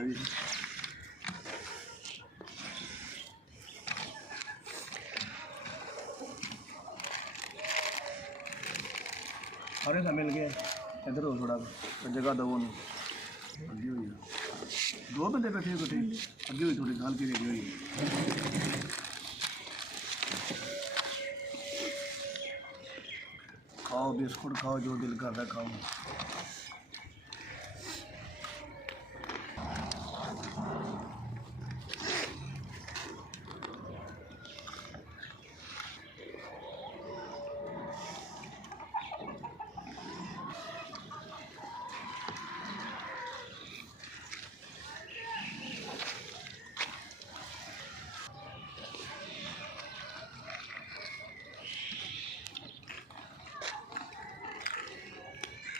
ਵੀ ਸਾਰੇ ਤਾਂ ਮਿਲ ਗਏ। ਇੱਧਰ ਹੋ ਥੋੜਾ ਜਗ੍ਹਾ ਦਵੋ ਉਹਨੂੰ। ਅੱਗੇ ਹੋਈ ਦੋ ਬੰਦੇ ਬੈਠੇ ਇਕੱਠੇ ਅੱਗੇ ਹੋਈ ਥੋੜੀ ਨਾਲ ਕੀ ਅੱਗੇ ਹੋਈ। ਖਾਓ ਬਿਸਕੁਟ ਖਾਓ, ਜੋ ਦਿਲ ਕਰਦਾ ਖਾਓ।